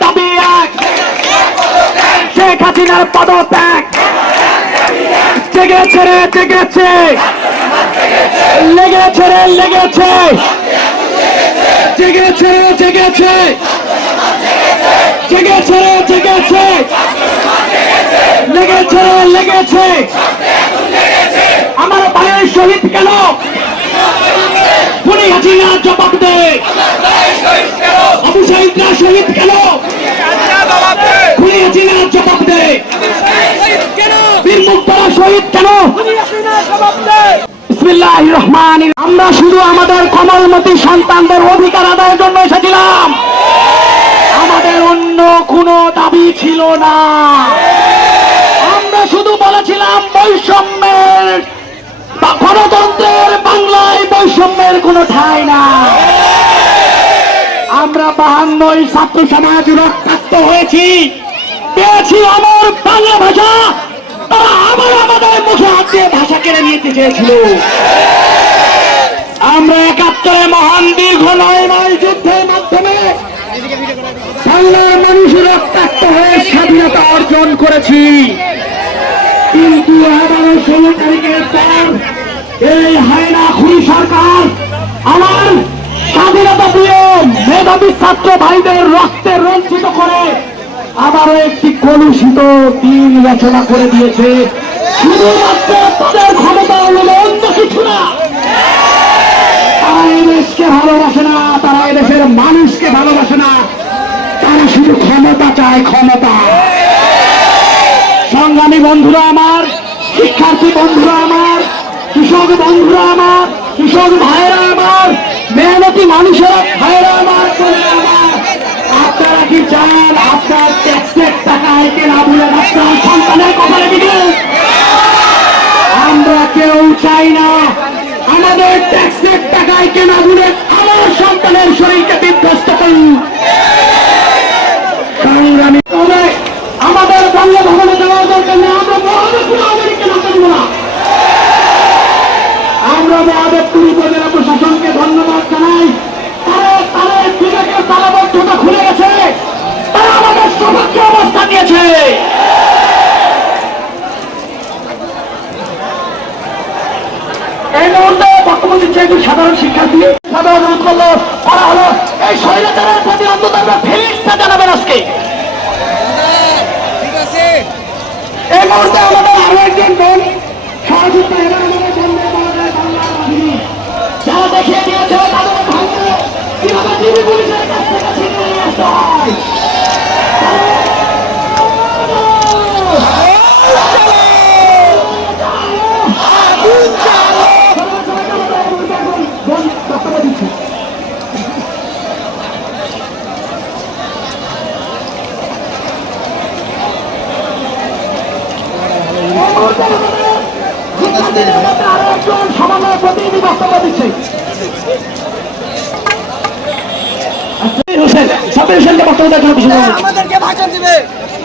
দাবি এক। শেখ হাসিনার পদত্যাগ জেগেছে রে, জেগেছে। লেগেছে রে, লেগেছে। জেগেছে রে, জেগেছে। জেগেছে রে, জেগেছে। লেগেছে রে, লেগেছে। আমার ভাইয়ের শহীদ কেন? খুনি হাসিনা জবাব দে আবু সাহিদরা শহীদ কেন খুনি হাসিনা জবাব দে বীর মুক্তরা শহীদ কেন আমরা শুধু আমাদের কমলমতি সন্তানদের অধিকার আদায়ের জন্য এসেছিলাম। আমাদের অন্য কোনো দাবি ছিল না। আমরা শুধু বলেছিলাম বৈষম্যের গণতন্ত্রের বাংলায় বৈষম্যের কোনো ঠাঁই না আমরা বাহান্নই ছাত্র সমাজ রক্তাক্ত হয়েছি। পেয়েছি আমার বাংলা ভাষা। দিয়ে আমরা একাত্তরে মহান দীর্ঘ নয় নয় যুদ্ধের মাধ্যমে মানুষের হয়ে স্বাধীনতা অর্জন করেছি। কিন্তু আবারও ষোলো তারিখের এই হায়না খুনি সরকার আমার স্বাধীনতা প্রিয় মেধাবী ছাত্র ভাইদের রক্তে রঞ্চিত করে আবারও একটি কলুষিত দিন রচনা করে দিয়েছে। শুধুমাত্র তাদের ক্ষমতা হলো অন্য কিছু না। তারা এই দেশকে ভালোবাসে না, তারা এদেশের মানুষকে ভালোবাসে না। তারা শুধু ক্ষমতা চায়, ক্ষমতা। সংগ্রামী বন্ধুরা আমার, শিক্ষার্থী বন্ধুরা আমার, কৃষক বন্ধুরা আমার, কৃষক ভাইরা আমার, মেহনতি মানুষেরা ভাইরা আমার, আপনারা কি চান? সন্তানের কপালে দিবে। আমরা কেউ চাই না। আমাদের ট্যাক্সের টাকায় কেনা বলে আমার সন্তানের শরীরকে বিধ্বস্ত করুন সংগ্রামী তবে আমাদের বঙ্গভবনে যাওয়ার দরকার নেই আমরা মহাদেবপুর আমেরিকা নাতে দিব না আমরা মহাদেবপুর উপজেলা প্রশাসনকে ধন্যবাদ জানাই তারা তাদের বিবেকের তালাবদ্ধতা খুলে গেছে তারা আমাদের সপক্ষে অবস্থান নিয়েছে এই মুহূর্তে বর্তমান দিচ্ছে একজন সাধারণ শিক্ষার্থী সাধারণ করল করা হলো। দেখিয়ে দিয়েছে তাদের ভাঙবে কীভাবে দিবি পুলিশের কাছ থেকে ছিনিয়ে নিয়ে আসতে হয় বোন, বক্তব্য দিচ্ছি। আরও একজন সমন্বয় প্রতিনিধি বক্তব্য দিচ্ছে হোসেন সাবির হোসেনকে বক্তব্য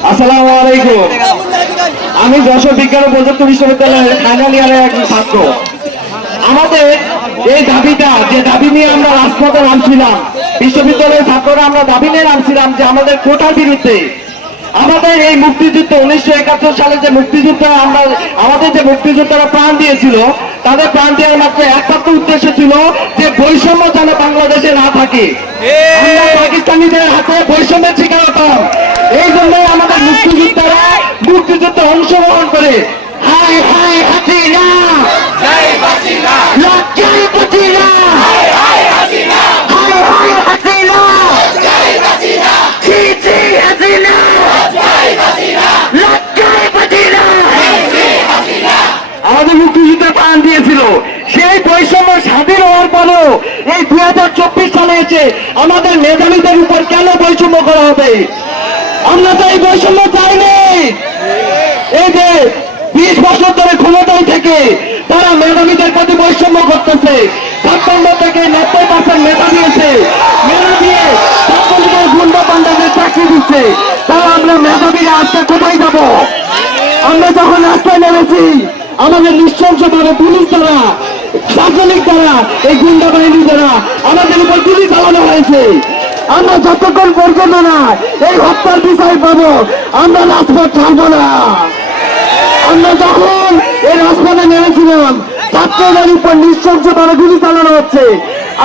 আসসালামু আলাইকুম। আমি যশোর বিজ্ঞান ও প্রযুক্তি বিশ্ববিদ্যালয়ের ফাইনাল ইয়ারের একজন ছাত্র। আমাদের এই দাবিটা যে দাবি নিয়ে আমরা রাজপথে নামছিলাম বিশ্ববিদ্যালয়ের ছাত্ররা আমরা দাবি নিয়ে নামছিলাম যে আমাদের কোটার বিরুদ্ধে আমাদের এই মুক্তিযুদ্ধ উনিশশো একাত্তর সালে যে মুক্তিযুদ্ধ, আমরা, আমাদের যে মুক্তিযোদ্ধারা প্রাণ দিয়েছিল, তাদের প্রাণ দেওয়ার মাত্র একমাত্র উদ্দেশ্য ছিল যে বৈষম্য যেন বাংলাদেশে না থাকে। পাকিস্তানিদের হাতে বৈষম্যের শিকার হতাম। এই জন্য আমাদের মুক্তিযোদ্ধারা মুক্তিযুদ্ধে অংশগ্রহণ করে হাই হাই হাসিনা লজ্জায় হাসিনা হাই হাই হাসিনা ছি ছি হাসিনা লজ্জায় হাসিনা আমাদের মুক্তিযুদ্ধে প্রাণ দিয়েছিল বৈষম্য স্বাধীন হওয়ার পরও এই দুই হাজার চব্বিশ সালে এসে আমাদের মেধাবীদের উপর কেন বৈষম্য করা হবে? আমরা তো এই বৈষম্য চাইনি। এই যে বিশ বছর ধরে ক্ষমতায় থেকে তারা মেধাবীদের প্রতি বৈষম্য করতেছে। ছাপ্পান্ন থেকে নব্বই পার্সেন্ট মেধা দিয়েছে মেধা দিয়ে ছাত্রলীগের গুন্ডা পান্ডাদের চাকরি দিচ্ছে। তারা আমরা মেধাবীরা আজকে কোথায় যাব? আমরা যখন রাস্তায় নেমেছি, আমাদের নৃশংসভাবে পুলিশ দ্বারা ছাত্রলীগ দ্বারা এই গুন্ডা বাহিনী দ্বারা আমাদের উপর গুলি চালানো হয়েছে। আমরা যতক্ষণ পর্যন্ত না এই হত্যার বিষয় পাবো, আমরা রাজপথ ছাড়বো না। আমরা যখন এই রাজপথে নেমেছিলাম, ছাত্রদের উপর নিঃসংসভাবে গুলি চালানো হচ্ছে।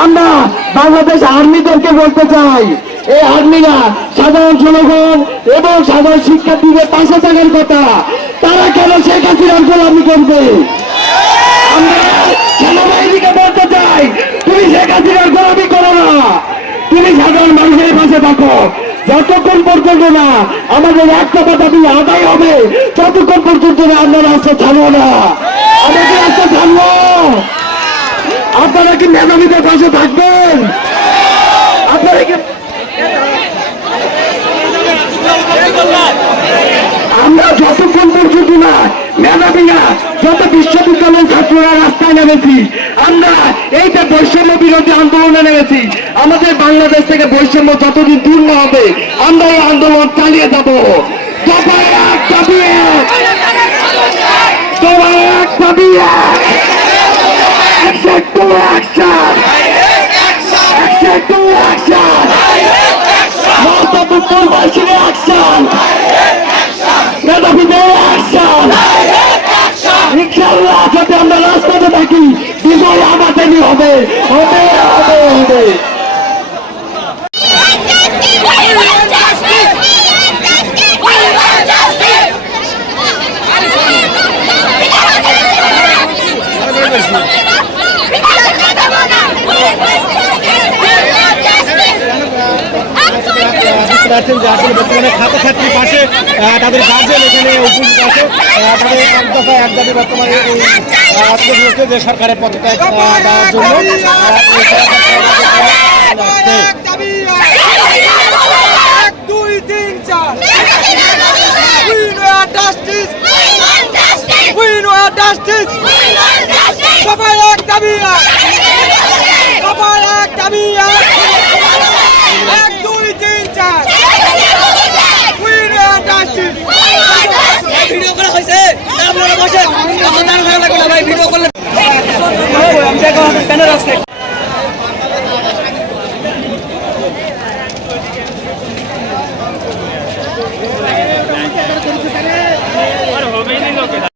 আমরা বাংলাদেশ আর্মিদেরকে বলতে চাই, এই আর্মিরা সাধারণ জনগণ এবং সাধারণ শিক্ষার্থীদের পাশে থাকার কথা, তারা কেন শেখ হাসিনার গোলামি করবে? আমরা সেনাবাহিনীকে বলতে চাই তুমি শেখ হাসিনার গোলামি করো না তুমি সাধারণ মানুষের পাশে থাকো যতক্ষণ না, আমাদের একটা কথা তুমি আদায় হবে। ততক্ষণ পর্যন্ত আমরা রাস্তা ছাড়বো না। আমরা কি রাস্তা ছাড়বো আপনারা কি মেধাবীদের পাশে থাকবেন? আমরা যতক্ষণ পর্যন্ত না, মেধাবীরা যত বিশ্ববিদ্যালয়ের ছাত্ররা রাস্তায় নেমেছি আমরা এইটা বৈষম্য বিরোধী আন্দোলনে নেমেছি আমাদের বাংলাদেশ থেকে বৈষম্য যতদিন দূর না হবে আমরা এই আন্দোলন চালিয়ে যাব দফায় এক, দাবি এক। দফায় এক, দাবি এক। Action to action! Action to action! মমতাপুর বাসীর action! মেধাবীদের action! ইনশাআল্লাহ যদি আমরা রাজপথে থাকি বিজয় আমাদেরই হবে হবে হবে হবে পারছেন যে আসলে বর্তমানে ছাত্রছাত্রীর পাশে তাদের গার্জেন এখানে উপস্থিত আছে। তাদের এক দফা এক দাবি বর্তমানে এই আহ, আজকে যে সরকারের পদত্যাগ দেওয়ার জন্য। justice! We know justice! সবাই এক দাবি এক! সবাই এক দাবি এক! এক দুই তিন চার We know justice! ভিডিও করা হয়েছে ভাই ভিডিও করলে